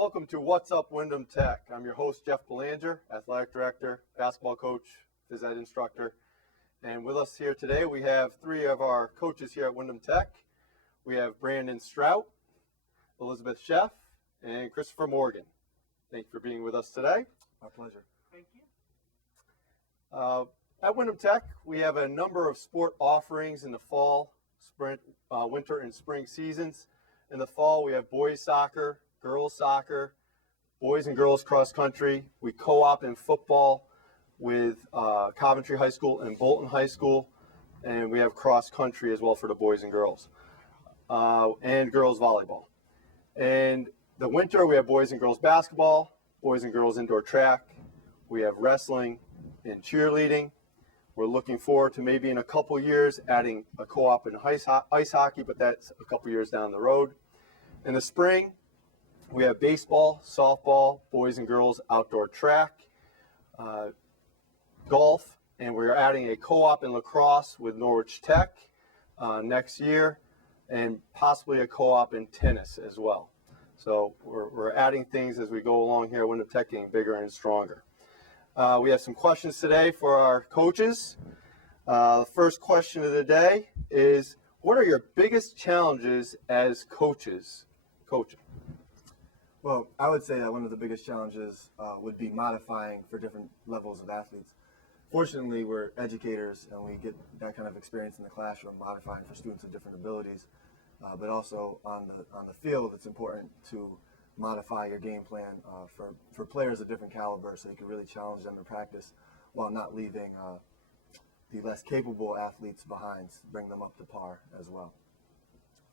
Welcome to What's Up Windham Tech. I'm your host, Jeff Belanger, Athletic Director, Basketball Coach, Phys Ed Instructor. And with us here today, we have three of our coaches here at Windham Tech. We have Brandon Strout, Elizabeth Sheff, and Christopher Morgan. Thank you for being with us today. My pleasure. Thank you. At Windham Tech, we have a number of sport offerings in the fall, winter, and spring seasons. In the fall, we have boys soccer, girls soccer, boys and girls cross country. We co-op in football with Coventry High School and Bolton High School, and we have cross country as well for the boys and girls, and girls volleyball. And the winter, we have boys and girls basketball, boys and girls indoor track. We have wrestling and cheerleading. We're looking forward to maybe in a couple years adding a co-op in ice hockey, but that's a couple years down the road. In the spring, we have baseball, softball, boys and girls outdoor track, golf, and we're adding a co-op in lacrosse with Norwich Tech next year, and possibly a co-op in tennis as well. So we're adding things as we go along here, Windham Tech getting bigger and stronger. We have some questions today for our coaches. The first question of the day is, what are your biggest challenges as coaches coaching? Well, I would say that one of the biggest challenges would be modifying for different levels of athletes. Fortunately, we're educators and we get that kind of experience in the classroom, modifying for students of different abilities. But also on the field, it's important to modify your game plan for players of different caliber, so you can really challenge them in practice while not leaving the less capable athletes behind, bring them up to par as well.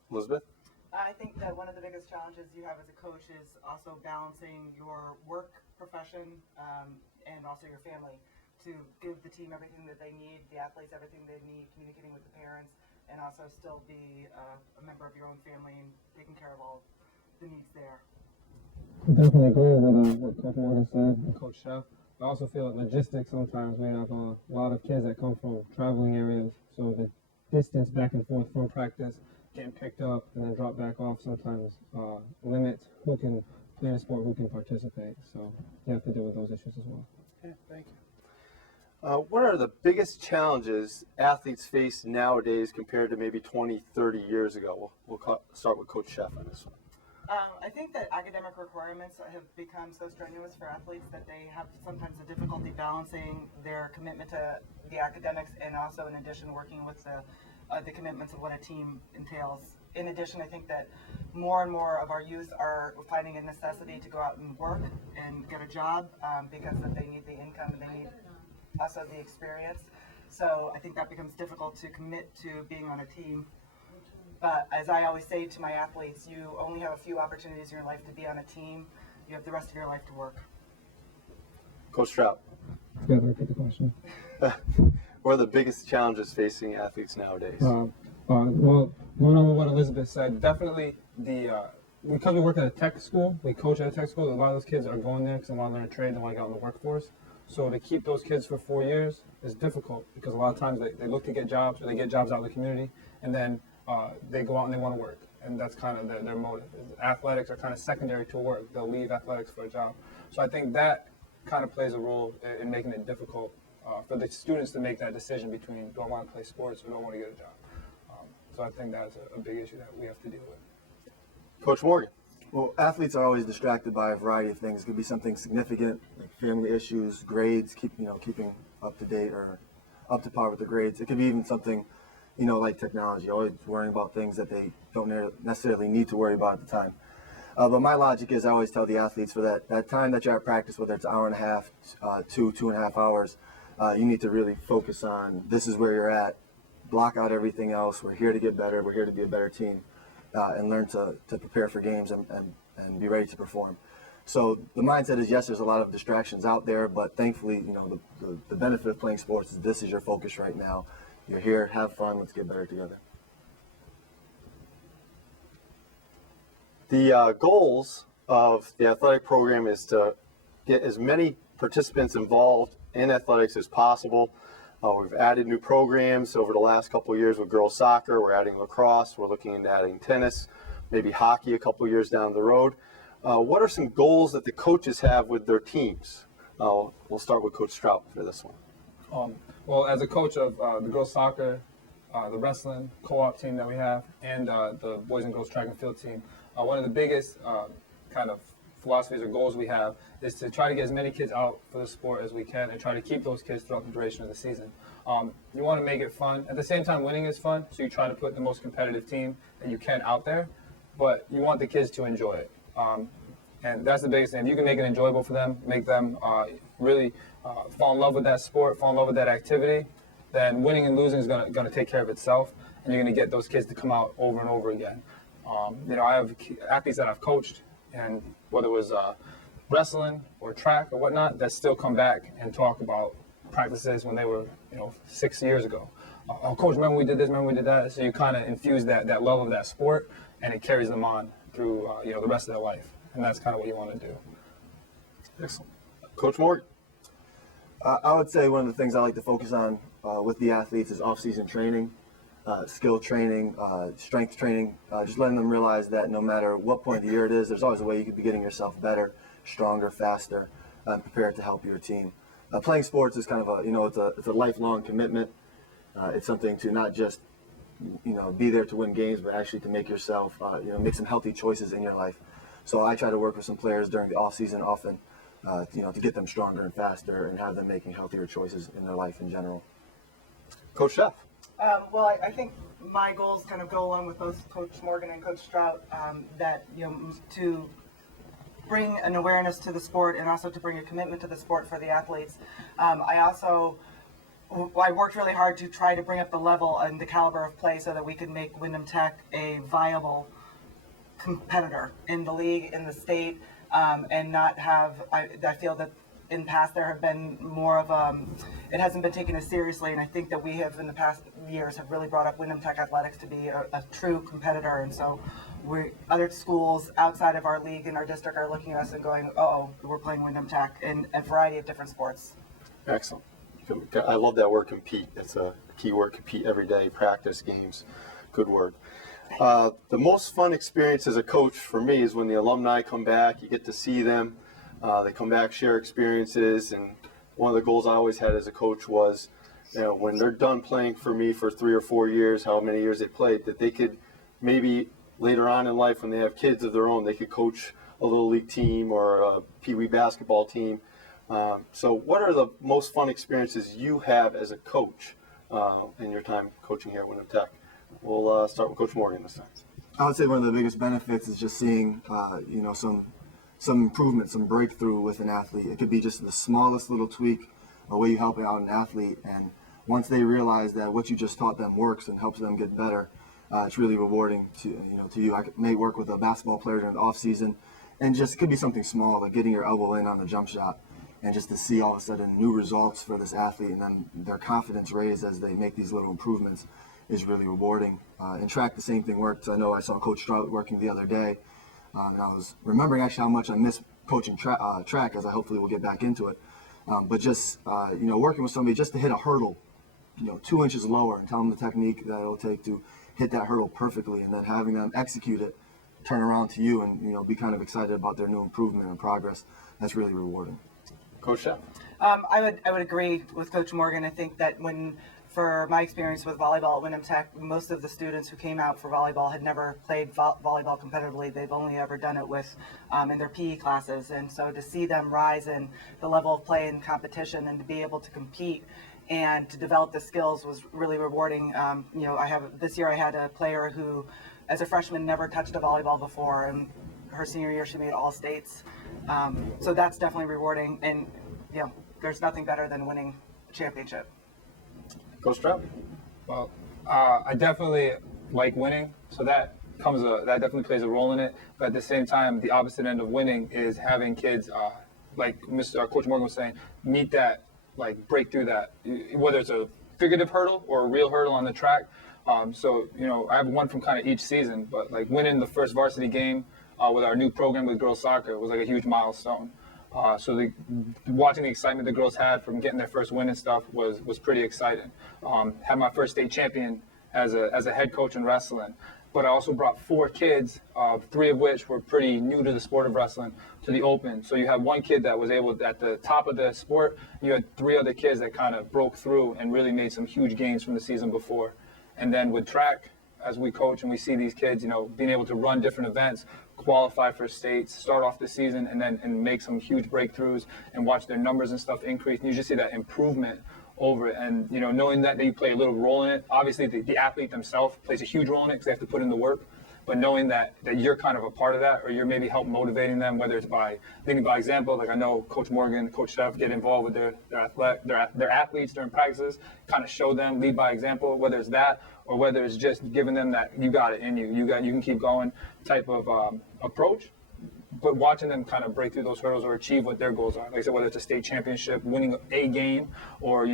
Elizabeth? I think that one of the biggest challenges you have as a coach is also balancing your work profession and also your family to give the team everything that they need, the athletes everything they need, communicating with the parents, and also still be a member of your own family and taking care of all the needs there. I definitely agree with what Coach Morgan said and Coach Sheff. I also feel like logistics sometimes we have a lot of kids that come from traveling areas, so the distance back and forth from practice, getting picked up and then dropped back off sometimes limits who can play a sport, who can participate. So you have to deal with those issues as well. Okay, thank you. What are the biggest challenges athletes face nowadays compared to maybe 20, 30 years ago? We'll start with Coach Sheff on this one. I think that academic requirements have become so strenuous for athletes that they have sometimes a difficulty balancing their commitment to the academics and also in addition working with the commitments of what a team entails. In addition, I think that more and more of our youth are finding a necessity to go out and work and get a job because that they need the income and they need also the experience. So I think that becomes difficult to commit to being on a team. But as I always say to my athletes, you only have a few opportunities in your life to be on a team. You have the rest of your life to work. Coach Strout. You have to repeat the question. What are the biggest challenges facing athletes nowadays? Well, going on with what Elizabeth said, definitely because we work at a tech school, we coach at a tech school, a lot of those kids are going there because they want to learn a trade, they want to get out in the workforce. So to keep those kids for 4 years is difficult because a lot of times they look to get jobs or they get jobs out in the community and then they go out and they want to work. And that's kind of their motive. Athletics are kind of secondary to work. They'll leave athletics for a job. So I think that kind of plays a role in making it difficult for the students to make that decision between do I want to play sports or do I want to get a job. So I think that's a big issue that we have to deal with. Coach Morgan. Well, athletes are always distracted by a variety of things. It could be something significant, like family issues, grades, keeping up to date or up to par with the grades. It could be even something, like technology, always worrying about things that they don't necessarily need to worry about at the time. But my logic is I always tell the athletes for that time that you're at practice, whether it's an hour and a half, 2.5 hours, you need to really focus on this is where you're at, block out everything else. We're here to get better. We're here to be a better team and learn to prepare for games and be ready to perform. So the mindset is, yes, there's a lot of distractions out there, but thankfully, the benefit of playing sports is this is your focus right now. You're here, have fun, let's get better together. The goals of the athletic program is to get as many participants involved in athletics as possible. We've added new programs over the last couple of years with girls soccer. We're adding lacrosse. We're looking into adding tennis, maybe hockey a couple of years down the road. what are some goals that the coaches have with their teams? We'll start with Coach Strout for this one. Well, as a coach of the girls soccer, the wrestling co-op team that we have, and the boys and girls track and field team, one of the biggest kind of philosophies or goals we have is to try to get as many kids out for the sport as we can and try to keep those kids throughout the duration of the season. You want to make it fun. At the same time, winning is fun, so you try to put the most competitive team that you can out there, but you want the kids to enjoy it. And that's the biggest thing. If you can make it enjoyable for them, make them really fall in love with that sport, fall in love with that activity, then winning and losing is going to take care of itself, and you're going to get those kids to come out over and over again. I have athletes that I've coached, and whether it was wrestling or track or whatnot, that still come back and talk about practices when they were, 6 years ago. Oh, coach, remember we did this, remember we did that? So you kind of infuse that love of that sport, and it carries them on through, the rest of their life. And that's kind of what you want to do. Excellent. Coach Morgan. I would say one of the things I like to focus on with the athletes is off-season training, skill training, strength training, just letting them realize that no matter what point of the year it is, there's always a way you could be getting yourself better, stronger, faster, prepared to help your team. Playing sports is kind of it's a lifelong commitment. It's something to not just, be there to win games, but actually to make yourself, make some healthy choices in your life. So I try to work with some players during the off season often, to get them stronger and faster and have them making healthier choices in their life in general. Coach Jeff. Well, I think my goals kind of go along with both Coach Morgan and Coach Strout, that, to bring an awareness to the sport and also to bring a commitment to the sport for the athletes. I worked really hard to try to bring up the level and the caliber of play so that we could make Windham Tech a viable competitor in the league, in the state, and not have, I feel that in the past there have been more of it hasn't been taken as seriously, and I think that we have in the past years have really brought up Windham Tech athletics to be a true competitor, and so other schools outside of our league and our district are looking at us and going, oh, we're playing Windham Tech in a variety of different sports. Excellent. I love that word, compete. It's a key word, compete every day, practice, games. Good word. The most fun experience as a coach for me is when the alumni come back. You get to see them. They come back, share experiences, and one of the goals I always had as a coach was, when they're done playing for me for 3 or 4 years, how many years they played, that they could maybe later on in life when they have kids of their own, they could coach a little league team or a pee-wee basketball team. So what are the most fun experiences you have as a coach in your time coaching here at Windham Tech? We'll start with Coach Morgan this time. I would say one of the biggest benefits is just seeing, some improvement, some breakthrough with an athlete. It could be just the smallest little tweak, a way you help out an athlete, and once they realize that what you just taught them works and helps them get better, it's really rewarding to you. I may work with a basketball player during the off season, and just it could be something small like getting your elbow in on the jump shot, and just to see all of a sudden new results for this athlete and then their confidence raised as they make these little improvements is really rewarding. In track, the same thing works. I know I saw Coach Strout working the other day, and I was remembering actually how much I miss coaching track, as I hopefully will get back into it. But just working with somebody just to hit a hurdle, 2 inches lower, and tell them the technique that it'll take to hit that hurdle perfectly, and then having them execute it, turn around to you, and be kind of excited about their new improvement and progress. That's really rewarding. Coach Jeff. I would agree with Coach Morgan. I think that for my experience with volleyball at Windham Tech, most of the students who came out for volleyball had never played volleyball competitively. They've only ever done it with in their PE classes, and so to see them rise in the level of play and competition and to be able to compete and to develop the skills was really rewarding. This year I had a player who, as a freshman, never touched a volleyball before, and her senior year she made all states. So that's definitely rewarding, and there's nothing better than winning a championship. Coach Strout. Well, I definitely like winning, so that definitely plays a role in it. But at the same time, the opposite end of winning is having kids, like Coach Morgan was saying, meet that, break through that, whether it's a figurative hurdle or a real hurdle on the track. I have one from kind of each season, but winning the first varsity game with our new program with girls soccer was a huge milestone. Watching the excitement the girls had from getting their first win and stuff was pretty exciting. Had my first state champion as a head coach in wrestling, but I also brought 4 kids, 3 of which were pretty new to the sport of wrestling, to the open. So you had 1 kid that was able, at the top of the sport, you had 3 other kids that kind of broke through and really made some huge gains from the season before. And then with track, as we coach and we see these kids, being able to run different events, qualify for states, start off the season, and make some huge breakthroughs and watch their numbers and stuff increase. And you just see that improvement over it. And, knowing that they play a little role in it, obviously the athlete themselves plays a huge role in it because they have to put in the work. But knowing that you're kind of a part of that, or you're maybe help motivating them, whether it's by leading by example, like I know Coach Morgan, Coach Jeff get involved with their athletes during practices, kind of show them, lead by example, whether it's that, or whether it's just giving them that you got it in you, you can keep going type of approach. But watching them kind of break through those hurdles or achieve what their goals are. Like I said, whether it's a state championship, winning a game, or,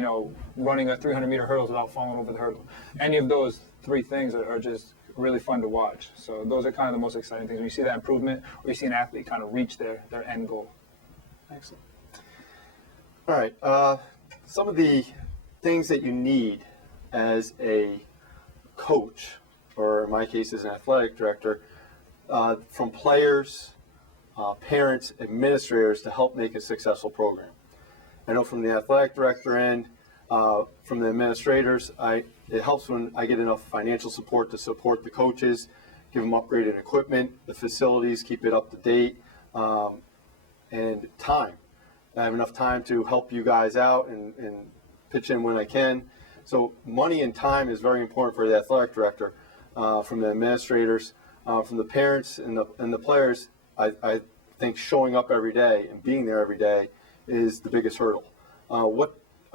running a 300-meter hurdles without falling over the hurdle. Any of those 3 things are just really fun to watch. So those are kind of the most exciting things. When you see that improvement, or you see an athlete kind of reach their end goal. Excellent. All right. Some of the things that you need as a coach, or in my case as an athletic director, from players, parents, administrators to help make a successful program. I know from the athletic director end, from the administrators, it helps when I get enough financial support to support the coaches, give them upgraded equipment, the facilities, keep it up to date, and time. I have enough time to help you guys out and pitch in when I can. So money and time is very important for the athletic director. From the administrators, from the parents and the players, I think showing up every day and being there every day is the biggest hurdle.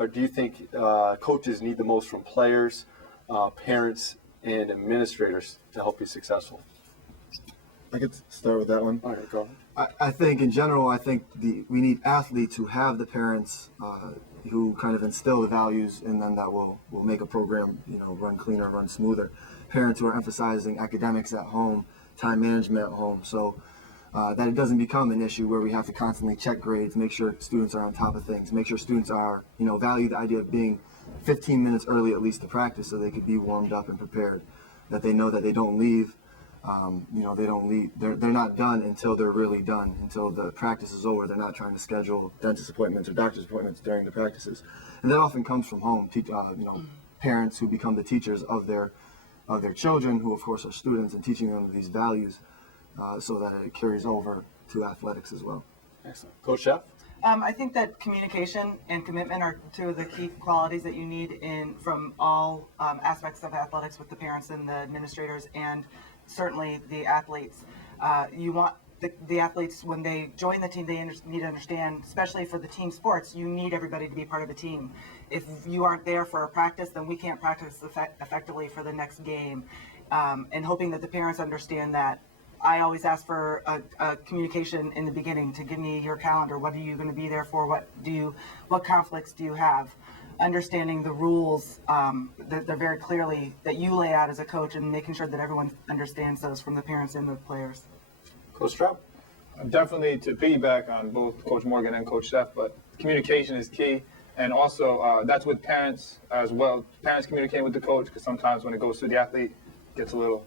Or do you think coaches need the most from players, parents, and administrators to help be successful? I could start with that one. All right, go ahead. I think in general, we need athletes who have the parents who kind of instill the values in them that will make a program, run cleaner, run smoother. Parents who are emphasizing academics at home, time management at home, so that it doesn't become an issue where we have to constantly check grades, make sure students are on top of things, make sure students are, value the idea of being 15 minutes early at least to practice so they could be warmed up and prepared, that they know that they don't leave. They don't leave. They're not done until they're really done. Until the practice is over, they're not trying to schedule dentist appointments or doctor's appointments during the practices, and that often comes from home. Parents who become the teachers of their children, who of course are students, and teaching them these values, so that it carries over to athletics as well. Excellent. Coach Jeff? I think that communication and commitment are 2 of the key qualities that you need from all aspects of athletics, with the parents and the administrators, and certainly the athletes. You want the athletes, when they join the team, they need to understand, especially for the team sports, you need everybody to be part of the team. If you aren't there for a practice, then we can't practice effectively for the next game. And hoping that the parents understand that. I always ask for a communication in the beginning to give me your calendar. What are you going to be there for? What conflicts do you have? Understanding the rules that they're very clearly that you lay out as a coach, and making sure that everyone understands those, from the parents and the players. Coach Stroud? Definitely to piggyback on both Coach Morgan and Coach Jeff, but communication is key. And also that's with parents as well. Parents communicating with the coach, because sometimes when it goes through the athlete, it gets a little,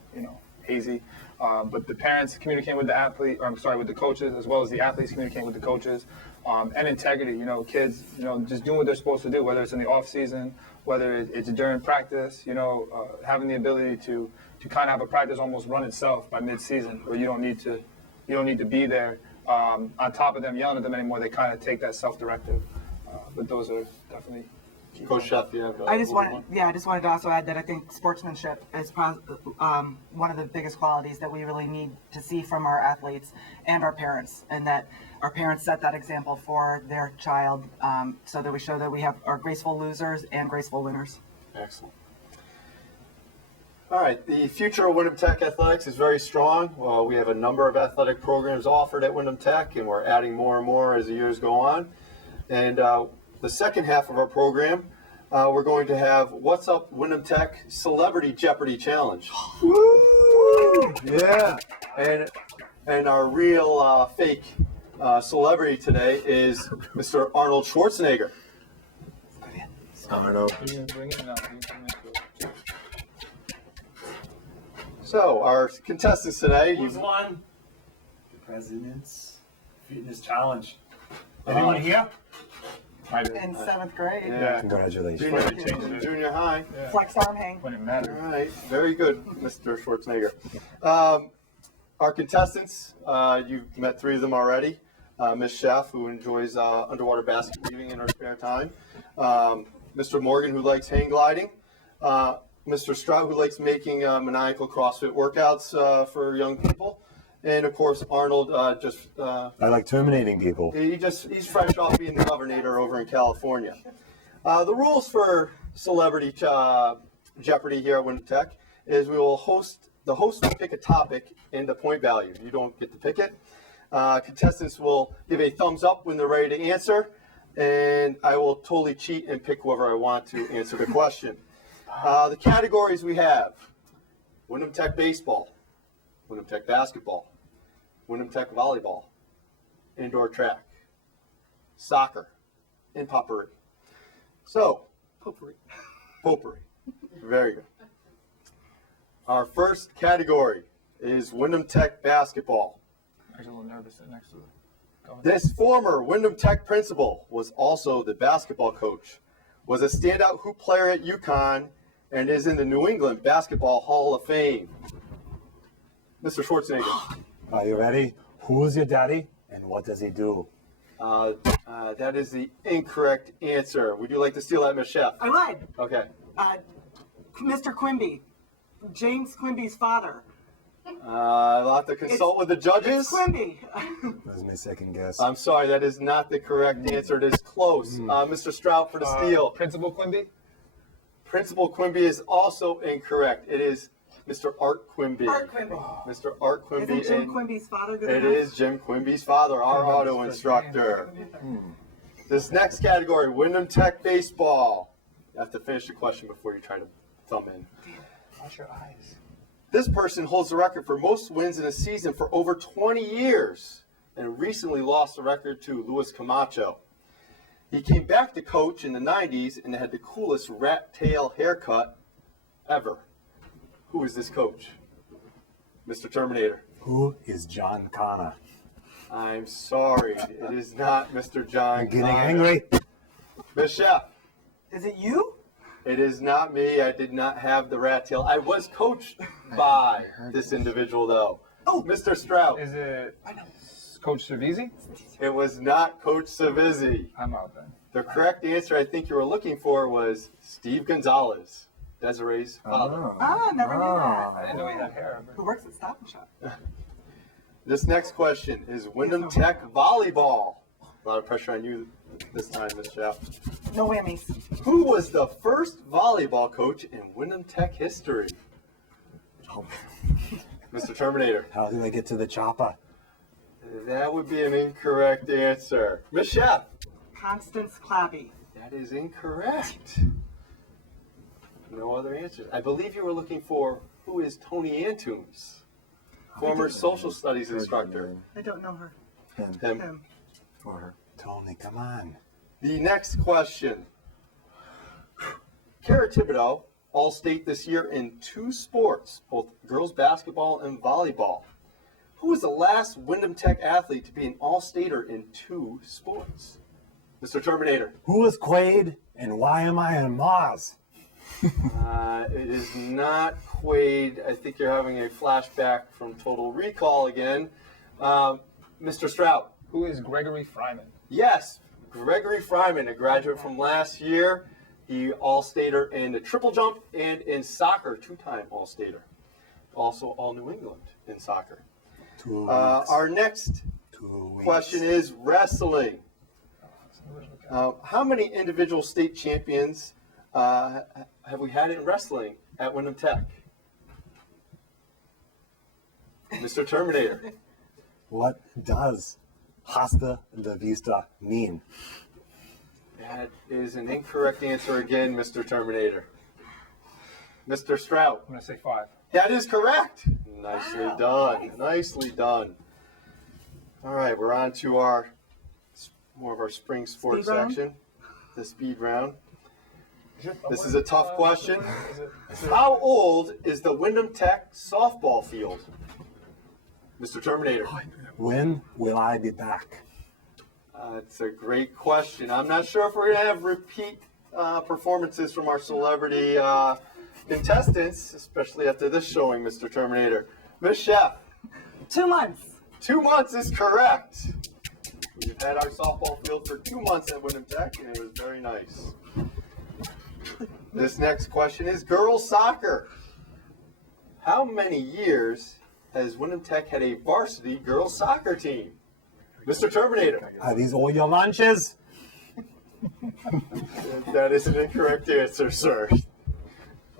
hazy. But the parents communicating with with the coaches, as well as the athletes communicating with the coaches, and integrity. Kids, just doing what they're supposed to do, whether it's in the off season, whether it's during practice. Having the ability to kind of have a practice almost run itself by mid-season, where you don't need to be there on top of them, yelling at them anymore. They kind of take that self-directive. But those are definitely key. Coach Jeff, you have I just wanted to also add that I think sportsmanship is one of the biggest qualities that we really need to see from our athletes and our parents, and that our parents set that example for their child, so that we show that we have our graceful losers and graceful winners. Excellent. All right, the future of Windham Tech Athletics is very strong. Well, we have a number of athletic programs offered at Windham Tech, and we're adding more and more as the years go on. And the second half of our program, we're going to have What's Up Windham Tech Celebrity Jeopardy Challenge. Woo! Yeah. And our real fake celebrity today is Mr. Arnold Schwarzenegger. Arnold. Bring it now. So our contestants today, Who's won the President's Fitness Challenge? Anyone here? I did. In 7th grade. yeah, Congratulations. junior high. Flex arm hang. When it All mattered. right, very good, Mr. Schwarzenegger. Our contestants, you've met 3 of them already. Miss Chef, who enjoys underwater basket weaving in her spare time. Mr. Morgan, who likes hang gliding. Mr. Strout, who likes making maniacal CrossFit workouts for young people. And of course, Arnold, I like terminating people. he's fresh off being the governor over in California. The rules for Celebrity Jeopardy here at Windham Tech is the host will pick a topic and the point value. You don't get to pick it. Contestants will give a thumbs up when they're ready to answer, and I will totally cheat and pick whoever I want to answer the question. The categories we have: Windham Tech baseball, Windham Tech basketball, Windham Tech volleyball, indoor track, soccer, and potpourri. So, potpourri. Very good. Our first category is Windham Tech basketball. I'm actually a little nervous sitting next to it. Go ahead. This former Windham Tech principal was also the basketball coach, was a standout hoop player at UConn, and is in the New England Basketball Hall of Fame. Mr. Schwarzenegger. Are you ready? Who's your daddy and what does he do? That is the incorrect answer. Would you like to steal that, Miss Chef? I lied. Okay. Mr. Quimby. James Quimby's father. I'll have to consult with the judges. Quimby. That was my second guess. I'm sorry, that is not the correct answer. It is close. Mr. Strout for the steal. Principal Quimby? Principal Quimby is also incorrect. It is Mr. Art Quimby. Art Quimby. Mr. Art Quimby. Isn't Jim and Quimby's father good it enough? is Jim Quimby's father, our auto instructor. This next category, Windham Tech baseball. You have to finish the question before you try to thumb in. Watch your eyes. This person holds the record for most wins in a season for over 20 years and recently lost the record to Luis Camacho. He came back to coach in the 90s and had the coolest rat tail haircut ever. Who is this coach? Mr. Terminator. Who is John Connor? I'm sorry, it is not Mr. John I'm getting Connor. angry. Miss Chef. Is it you? It is not me. I did not have the rat tail. I was coached by this individual, though. Oh. Mr. Strout. Is it Coach Cervisi? It was not Coach Savizzi. I'm out then. The correct answer I think you were looking for was Steve Gonzalez, Desiree's father. Never knew that. I didn't know he had hair. Who works at Stop and Shop? This next question is Windham Tech volleyball. A lot of pressure on you this time, Miss Chef. No whammies. Who was the first volleyball coach in Windham Tech history? Oh, Mr. Terminator. how did I get to the chopper? That would be an incorrect answer. Miss Chef. Constance Clabby. That is incorrect. No other answers. I believe you were looking for who is Tony Antunes, former social studies instructor. I don't know her. Him. Him. Or her. Tony, come on. The next question. Kara Thibodeau, All-State this year in 2 sports, both girls basketball and volleyball. Who was the last Windham Tech athlete to be an All-Stater in 2 sports? Mr. Terminator. Who is Quaid and why am I on Mars? It is not Quaid. I think you're having a flashback from Total Recall again. Mr. Strout. Who is Gregory Fryman? Yes, Gregory Fryman, a graduate from last year. He All-Stater in the triple jump and in soccer, 2-time All-Stater. Also all New England in soccer. 2 weeks. Our next 2 weeks. question is wrestling. How many individual state champions have we had in wrestling at Windham Tech? Mr. Terminator. What does hasta la vista mean? That is an incorrect answer again, Mr. Terminator. Mr. Strout. I'm going to say 5. That is correct. Nicely done. Nicely done. All right, we're on to more of our spring sports Speed round? section, the speed round. This is a tough question. How old is the Windham Tech softball field? Mr. Terminator. When will I be back? It's a great question. I'm not sure if we're going to have repeat performances from our celebrity contestants, especially after this showing, Mr. Terminator. Miss Chef. 2 months. 2 months is correct. We've had our softball field for 2 months at Windham Tech, and it was very nice. This next question is girls soccer. How many years has Windham Tech had a varsity girls soccer team? Mr. Terminator. Are these all your lunches? That is an incorrect answer, sir.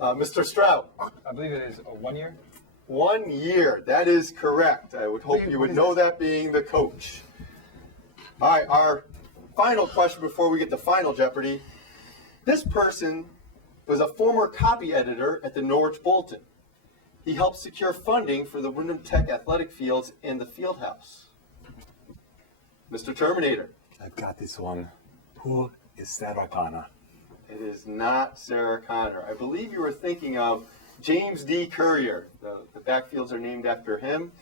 Mr. Strout. I believe it is 1 year. 1 year. That is correct. I would hope you would know that being the coach. All right, our final question before we get to Final Jeopardy. This person was a former copy editor at the Norwich Bulletin. He helped secure funding for the Windham Tech athletic fields and the field house. Mr. Terminator. I've got this one. Who is Sarah Connor? It is not Sarah Connor. I believe you were thinking of James D. Currier. The backfields are named after him.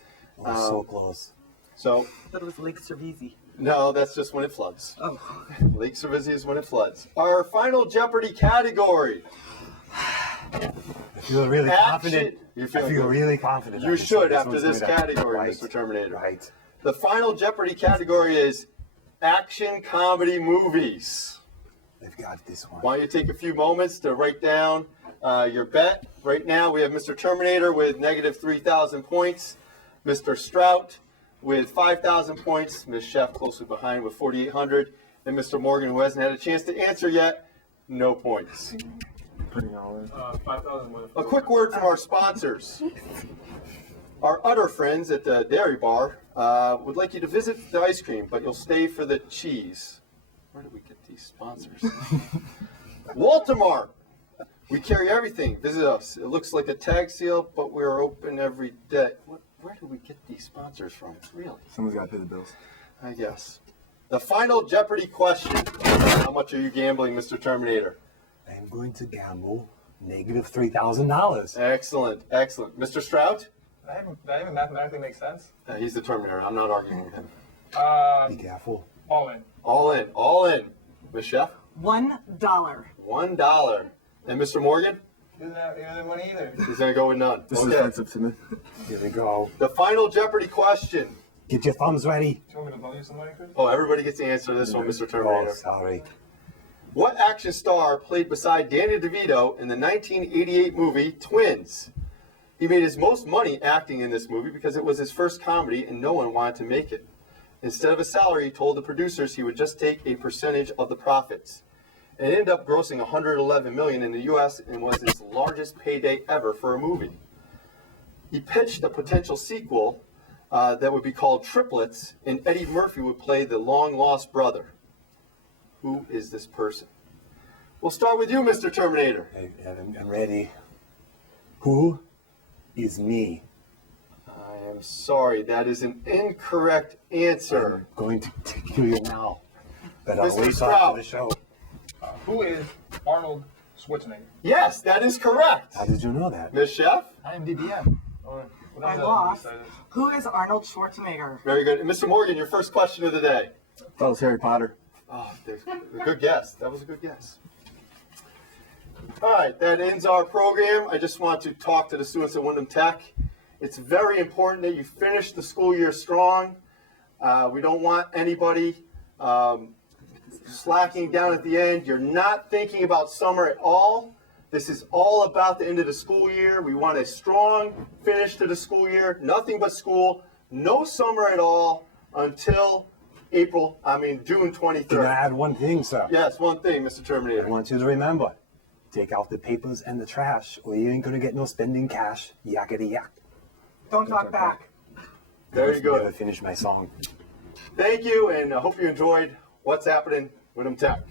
Oh, so close. So, That was Lake Cervisi. no, that's just when it floods. Oh. Lake Cervisi is when it floods. Our Final Jeopardy category. I feel really Action. confident. You I feel feel good. really confident. You that should this after one's this gonna- category, Right. Mr. Terminator. Right. The Final Jeopardy category is action comedy movies. I've got this one. Why don't you take a few moments to write down your bet. Right now we have Mr. Terminator with negative 3,000 points, Mr. Strout with 5,000 points, Ms. Chef closely behind with 4,800, and Mr. Morgan, who hasn't had a chance to answer yet, no points. Putting all in. 5,000. A quick word from our sponsors. Our utter friends at the Dairy Bar would like you to visit the ice cream, but you'll stay for the cheese. Where did we get these sponsors? Waltermart. We carry everything. Visit us. It looks like a tag seal, but we're open every day. Where do we get these sponsors from? Really? Someone's got to pay the bills. I guess. The Final Jeopardy question. How much are you gambling, Mr. Terminator? I'm going to gamble negative $3,000. Excellent, excellent. Mr. Strout? That even mathematically makes sense. He's the Terminator. I'm not arguing with him. Be careful. All in. All in, all in. Ms. Chef? $1. $1. And Mr. Morgan? He doesn't have money either. He's going to go with none. This is Okay. offensive to me. Here we go. The Final Jeopardy question. Get your thumbs ready. Do you want me to loan you some money, Chris? Oh, everybody gets to answer this one, Mr. Oh, Terminator. sorry. What action star played beside Danny DeVito in the 1988 movie Twins? He made his most money acting in this movie because it was his first comedy and no one wanted to make it. Instead of a salary, he told the producers he would just take a percentage of the profits. And it ended up grossing $111 million in the U.S. and was his largest payday ever for a movie. He pitched a potential sequel that would be called Triplets, and Eddie Murphy would play the long-lost brother. Who is this person? We'll start with you, Mr. Terminator. I'm ready. Who is me? I am sorry, that is an incorrect answer. I'm going to kill you now. But I'll Mr. wait Sprout. after the show. Who is Arnold Schwarzenegger? Yes, that is correct. How did you know that? Ms. Chef? IMDb. I lost. Who is Arnold Schwarzenegger? Very good. And Mr. Morgan, your first question of the day. That was Harry Potter. Oh, good guess. That was a good guess. All right, that ends our program. I just want to talk to the students at Windham Tech. It's very important that you finish the school year strong. We don't want anybody slacking down at the end. You're not thinking about summer at all. This is all about the end of the school year. We want a strong finish to the school year. Nothing but school. No summer at all until June Can I 23rd. add one thing, sir? Yes, one thing, Mr. I Terminator. want you to remember. Take out the papers and the trash, or you ain't gonna get no spending cash. Yakety yak. Don't talk back. Very Never good. finish my song. Thank you, and I hope you enjoyed What's Happening Windham Tech.